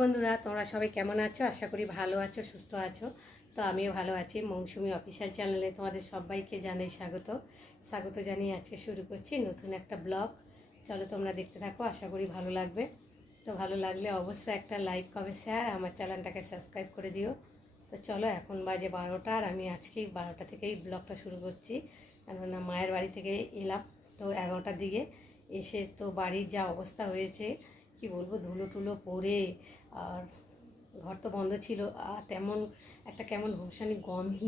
বন্ধুরা, তোমরা সবাই কেমন আছো? আশা করি ভালো আছো, সুস্থ আছো। তো আমিও ভালো আছি। মৌসুমি অফিসিয়াল চ্যানেলে তোমাদের সবাইকে জানাই স্বাগত জানিয়ে আজকে শুরু করছি নতুন একটা ব্লগ। চলো তোমরা দেখতে থাকো, আশা করি ভালো লাগবে। তো ভালো লাগলে অবশ্যই একটা লাইক, কমেন্ট, শেয়ার, আমার চ্যানেলটাকে সাবস্ক্রাইব করে দিও। তো চলো, এখন বাজে 12টা আর আমি আজকেই 12টা থেকেই ব্লগটা শুরু করছি। কেননা মায়ের বাড়ি থেকে এলাম তো 11টার দিকে। এসে তো বাড়ির যা অবস্থা হয়েছে কি বলবো, ধুলো টুলো পড়ে, আর ঘর তো বন্ধ ছিল, আর তেমন একটা কেমন ভূষণী গন্ধ,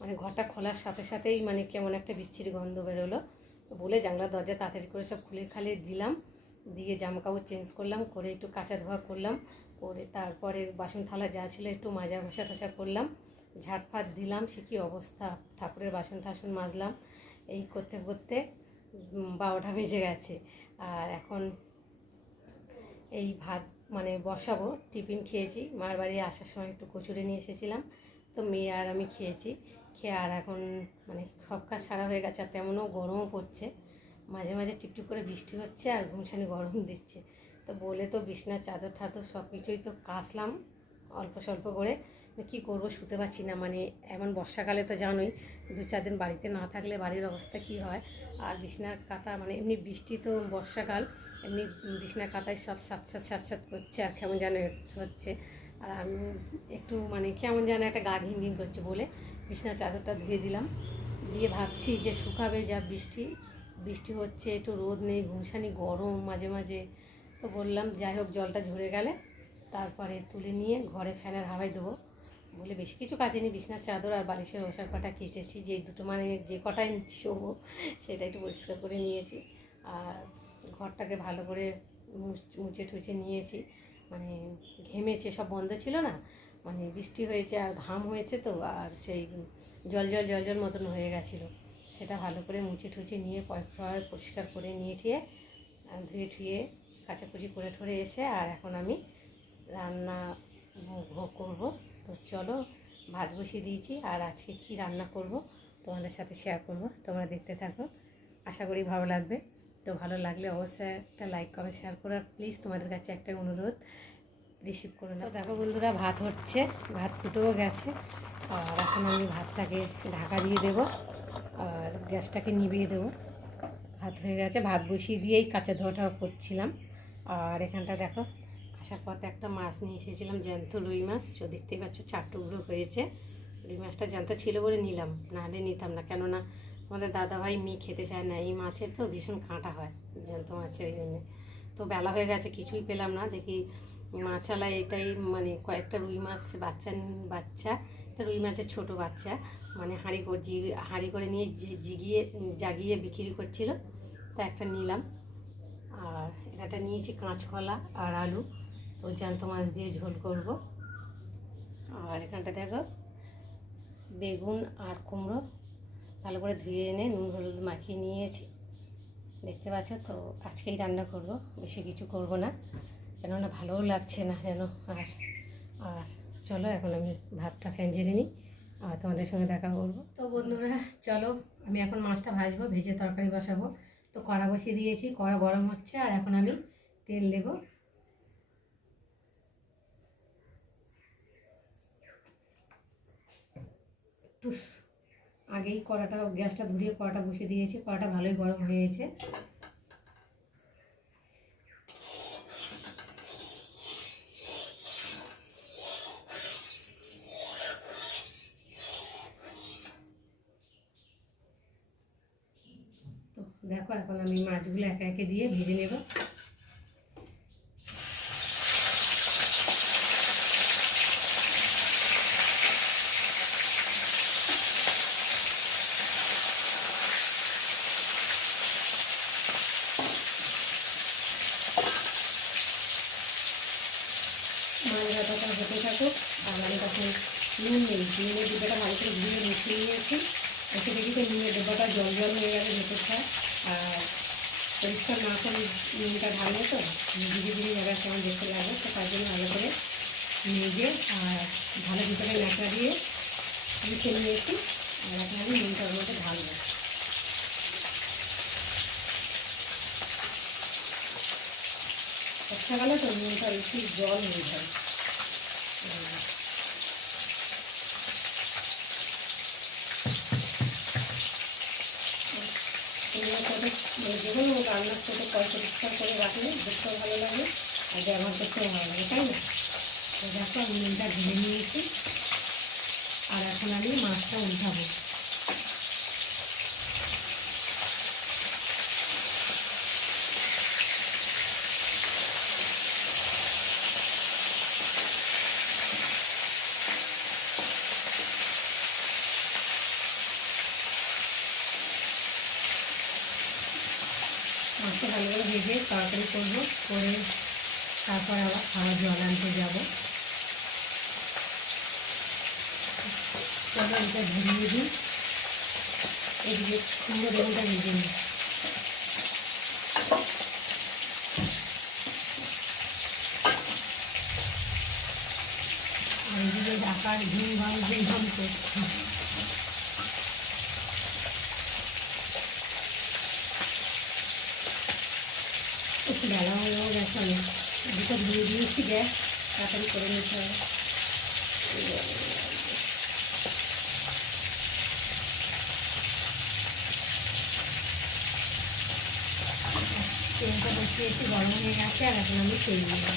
মানে ঘরটা খোলার সাথে সাথেই মানে কেমন একটা বিচ্ছিরি গন্ধ বেরোলো। বলে জানলা দরজা তাড়াতাড়ি করে সব খুলে খালে দিলাম, দিয়ে জামা কাপড় চেঞ্জ করলাম, করে একটু কাচা ধোয়া করলাম, করে তারপরে বাসন থালা যা ছিল একটু মাজা ঘষা টসা করলাম, ঝাড়ফাট দিলাম। সে কী অবস্থা, ঠাকুরের বাসন টাসন মাজলাম। এই করতে করতে 12টা বেজে গেছে। আর এখন এই ভাত মানে বসাবো। টিফিন খেয়েছি, মার বাড়ি আসার সময় একটু কচুরি নিয়ে এসেছিলাম, তো মেয়ে আর আমি খেয়েছি। খেয়ে আর এখন মানে সব কাজ সারা হয়ে গেছে, আর তেমনও গরমও পড়ছে। মাঝে মাঝে টিপটিপ করে বৃষ্টি হচ্ছে আর ঘুমসানি গরম দিচ্ছে। তো বলে তো বিছনার চাদর ঠাদর সব কিছুই তো কাচলাম অল্প স্বল্প করে। কী করবো, শুতে পারছি না। মানে এমন বর্ষাকালে তো জানোই, 2-4 দিন বাড়িতে না থাকলে বাড়ির অবস্থা কী হয়। আর বিছনার কাঁথা মানে এমনি বৃষ্টি তো বর্ষাকাল, এমনি বিছনার কাঁথায় সব স্যাঁতস্যাঁত করছে আর কেমন যেন হচ্ছে। আর আমি একটু মানে কেমন যেন একটা গা ঘিন ঘিন করছে বলে বিছনার চাদরটা ধুয়ে দিলাম। দিয়ে ভাবছি যে শুকাবে, যা বৃষ্টি হচ্ছে, একটু রোদ নেই, ঘুমসানি গরম মাঝে মাঝে। তো বললাম যাই হোক, জলটা ঝরে গেলে তারপরে তুলে নিয়ে ঘরে ফ্যানের হাওয়ায় দেবো বলে বেশি কিছু কাচেনি। বিছনার চাদর আর বালিশের ওষার কটা কেচেছি, যে দুটো মানে যে কটাই শোবো সেটা একটু পরিষ্কার করে নিয়েছি। আর ঘরটাকে ভালো করে মুছে টুছে নিয়েছি। মানে ঘেমেছে, সব বন্ধ ছিল না, মানে বৃষ্টি হয়েছে আর ঘাম হয়েছে তো, আর সেই জল জল মতন হয়ে গেছিলো। সেটা ভালো করে মুছে টুছে নিয়ে পরিষ্কার করে নিয়ে ঠিয়ে ধুয়ে ঠুয়ে কাচাকুচি করে ঠরে এসে আর এখন আমি রান্না করবো। তো চলো, ভাত বসিয়ে দিয়েছি, আর আজকে কী রান্না করব তোমাদের সাথে শেয়ার করব। তোমরা দেখতে থাকো, আশা করি ভালো লাগবে। তো ভালো লাগলে অবশ্যই একটা লাইক কমেন্ট শেয়ার করো। আর প্লিজ তোমাদের কাছে একটা অনুরোধ, রিসিভ করো না। তো দেখো বন্ধুরা, ভাত হচ্ছে, ভাত ফুটেও গেছে। আর এখন আমি ভাতটাকে ঢাকা দিয়ে দেবো আর গ্যাসটাকে নিভিয়ে দেবো। ভাত হয়ে গেছে, ভাত বসিয়ে দিয়েই কাঁচা ধোয়াটা করছিলাম। আর এখানটা দেখো, আসার পথে একটা মাছ নিয়ে এসেছিলাম, জ্যান্ত রুই মাছ। তো দেখতেই পাচ্ছ 4 টুকরো হয়েছে। রুই মাছটা জ্যান্ত ছিল বলে নিলাম, নাহলে নিতাম না। কেননা তোমাদের দাদাভাই মেয়ে খেতে চায় না এই মাছের, তো ভীষণ কাঁটা হয় জ্যান্ত মাছের, ওই জন্যে। তো বেলা হয়ে গেছে, কিছুই পেলাম না। দেখি মাছালায় এটাই মানে কয়েকটা রুই মাছ বাচ্চা একটা রুই মাছের ছোটো বাচ্চা মানে হাঁড়ি করে নিয়ে জাগিয়ে বিক্রি করছিল, তা একটা নিলাম। আর এটা নিয়েছি কাঁচকলা আর আলু, তো জ্যান্ত মাছ দিয়ে ঝোল করব। আর এখানটা দেখো বেগুন আর কুমড়ো ভালো করে ধুয়ে এনে নুন হলুদ মাখিয়ে নিয়েছি, দেখতে পাচ্ছ। তো আজকেই রান্না করব, বেশি কিছু করব না, কেননা ভালোও লাগছে না যেন। আর চলো, এখন আমি ভাতটা ফ্যান ঝেড়ে নিই আর তোমাদের সঙ্গে দেখা করবো। তো বন্ধুরা চলো, আমি এখন মাছটা ভাজবো, ভেজে তরকারি বসাবো। তো কড়া বসিয়ে দিয়েছি, কড়া গরম হচ্ছে, আর এখন আমি তেল দেব। একটু আগেই গ্যাসটা ধরিয়ে কড়াটা বসিয়ে দিয়েছি, কড়াটা ভালোই গরম হয়েছে। তো দেখো, এখন আমি মাছগুলো একে একে দিয়ে ভেজে নেব। মাছ ভাজাটা হতে থাকুক, আর আমি তখন নুন নিয়েছি, নুনের ডিব্বাটা ভালো করে ধুয়ে মিশিয়ে নিয়েছি। এসে দেখি তো নুনের ডিব্বাটা জল হয়ে গেছে ভেতরটা, আর পরিষ্কার না করে নুনটা ঢাললে তো ধীরে জায়গায় কেমন দেখতে লাগবে। তো তার জন্য ভালো করে নিজে আর ভালো ভিতরে ন্যাকড়া দিয়ে মিশিয়ে নিয়েছি। আর এখন আমি নুনটার মধ্যে ঢালবো। বর্ষাকালে তো নুনটা বেশি জল হয়ে যায়। যে কোনো রান্নার সাথে পরিষ্কার করে রাখলে দেখতেও ভালো লাগে আর ব্যবহার করতেও ভালো লাগে, তাই না? তো দেখো আমি নুনটা ঢেলে নিয়েছি, আর এখন আমি মাছটা উঠাবো। মাছটা ভালো করে ভেজে তাড়াতাড়ি করবো, করে তারপর আবার খাওয়ার জল আনতে যাবো। তবে এটা ধরিয়ে দিই, এদিকে কুমড়ো বেগুনটা ভেজে নিই। আর এদিকে ঢাকার ঘুম ভাঙ করছে। একটু বেলা হয়েও গেছে, আমি দুটো ধুয়ে দিয়েছি, গ্যাস তাড়াতাড়ি করে নিতে হবে। তেলটা বসিয়েছি, গরম হয়ে গেছে, আর এখন আমি তেল দিয়ে দেবো।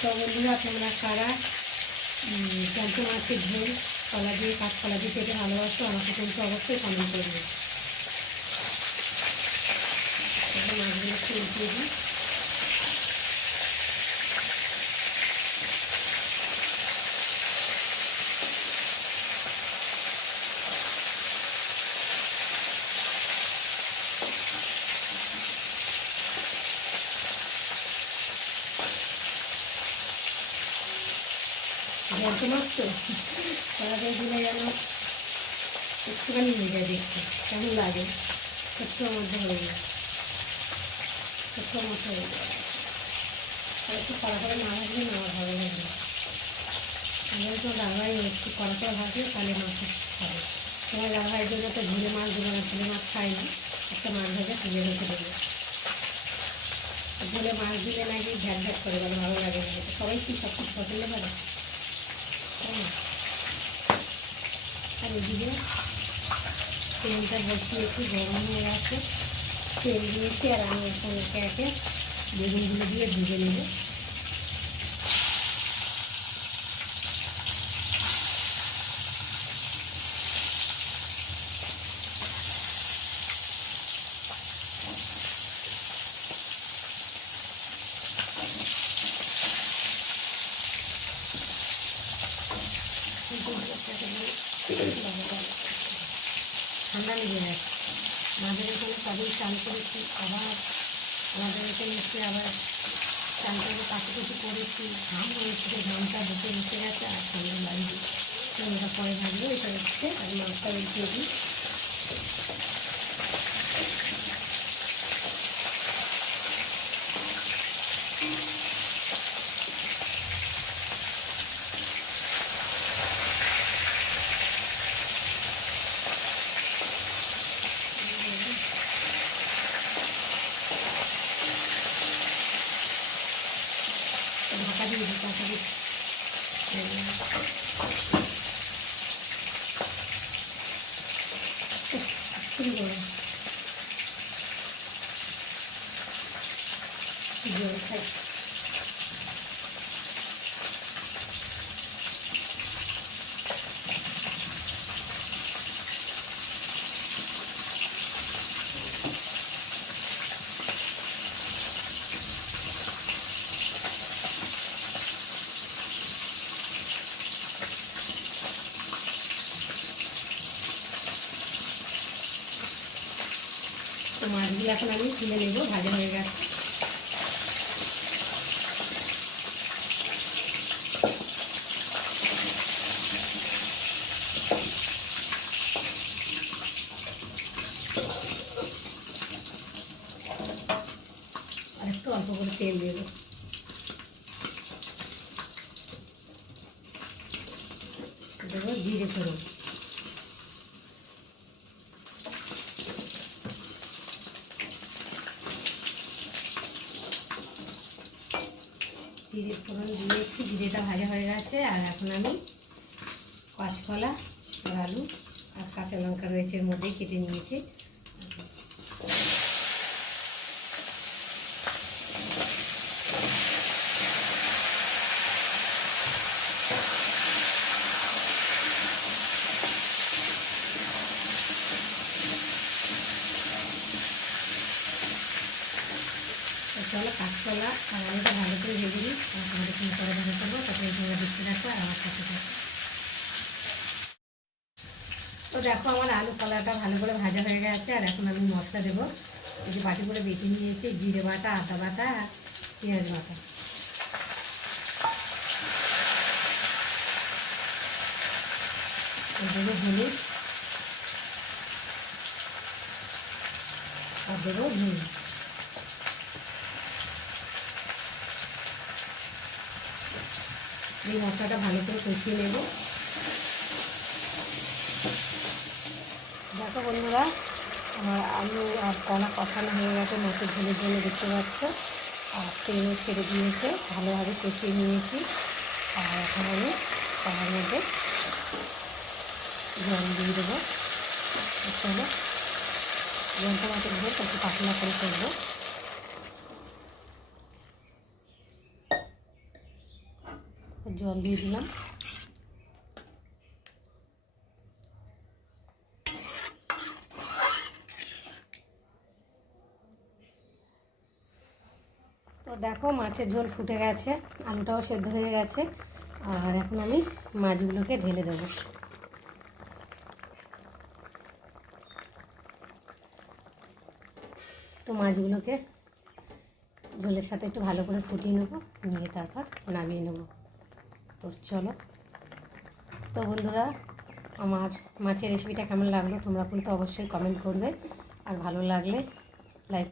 তো বন্ধুরা, তোমরা কারা জ্যান্ত মাছের ঝোল কলা দিয়ে কাঁচকলা দিয়ে খেতে ভালোবাসো আমাকে কিন্তু অবশ্যই কমেন্ট করবে। মাছগুলো একটু উঠিয়ে দিই। জ্যান্ত মাছ তো কলা দিয়ে দিলে যেন একটুখানি হয়ে যায়, দেখতে কেমন লাগে, ছোট্টোর মধ্যে হয়ে যায়, ছোট্টোর মধ্যে হয়ে যায়। আর একটু কড়া করে না ভাজলে না আমার ভালো লাগে না। আমি তো দাদাভাই একটু কড়া করে ভাজলে তাহলে মাছ খাবে। তোমার দাদাভাইয়ের জন্য তো ঝুলে মাছ দেবো না, ঝুলে মাছ খাই না, একটা মাছ ভাজা তুলে রেখে দেবো। ঝুলে মাছ দিলে নাকি ঝ্যাট ঝ্যাট করে বলে, ভালো লাগে না। সবাই কি সব কিছু পছন্দ করে। আর এদিকে তেলটা বসিয়েছি, গরম হয়ে গেছে, তেল দিয়েছি, আর আমি এখন একে একে বেগুনগুলো দিয়ে ভেজে নেব। ঠান্ডা লেগে গেছে, আমাদের এখানে সবই চান করেছি, আবার আমাদের এখানে এসে আবার চান করে কাছাকাছি করেছি, ঘাম হয়েছিল, ঘামটা বসে বসে গেছে, আর ঠান্ডা লাগবে। ওটা পরে ভাজবো, এটা হচ্ছে আর মাছটা উঠিয়ে দিই। ঢাকা দিয়ে দিই, ঢাকা দিই। শুরু করো, জল খাই। তো মাছগুলো এখন আমি তুলে নেবো, ভাজা হয়ে গেছে। আর একটু অল্প করে তেল দেবো, দেবো জিরে সরু। জিরে ফোড়ন দিয়েছি, জিরেটা ভাজা হয়ে গেছে। আর এখন আমি কাঁচকলা আর আলু আর কাঁচা লঙ্কা রয়েছে এর মধ্যেই কেটে নিয়েছি। চলো কাঁচকলা আর আলুটা ভালো করে ভেজে নিই, তোমাদের সঙ্গে পরে ভালো করবো। তারপরে তোমরা দেখতে রাখো আর আমার সাথে থাকো। তো দেখো আমার আলু কলাটা ভালো করে ভাজা হয়ে গেছে। আর এখন আমি মশলা দেবো। এই যে বাটি করে বেটে নিয়েছি জিরে বাটা, আদা বাটা আর পেঁয়াজ বাটা। দেবো হলুদ আর দেবো নুন। এই মশলাটা ভালো করে কষিয়ে নেব। দেখো বন্ধুরা, আমার আলু আর কলা কষানো হয়ে গেছে মাছের ঝোলের জন্য, দেখতে পাচ্ছ। আর তেলও ছেড়ে দিয়েছে, ভালোভাবে কষিয়ে নিয়েছি। আর এখন আমি কলার মধ্যে জল দিয়ে দেবো। চলো জলটা মাছের ঝোল একটু পাতলা করে করবো। জল দিয়ে দিলাম। তো দেখো মাছের ঝোল ফুটে গেছে, আলুটাও সেদ্ধ হয়ে গেছে। আর এখন আমি মাছগুলোকে ঢেলে দেবো। তো মাছগুলোকে ঝোলের সাথে একটু ভালো করে ফুটিয়ে নেবো, নিয়ে তারপর নামিয়ে নেবো। তো চলো। তো বন্ধুরা, আমার মাছের রেসিপিটা কেমন লাগলো তোমরা কিন্তু অবশ্যই কমেন্ট করবে। আর ভালো লাগলে লাইক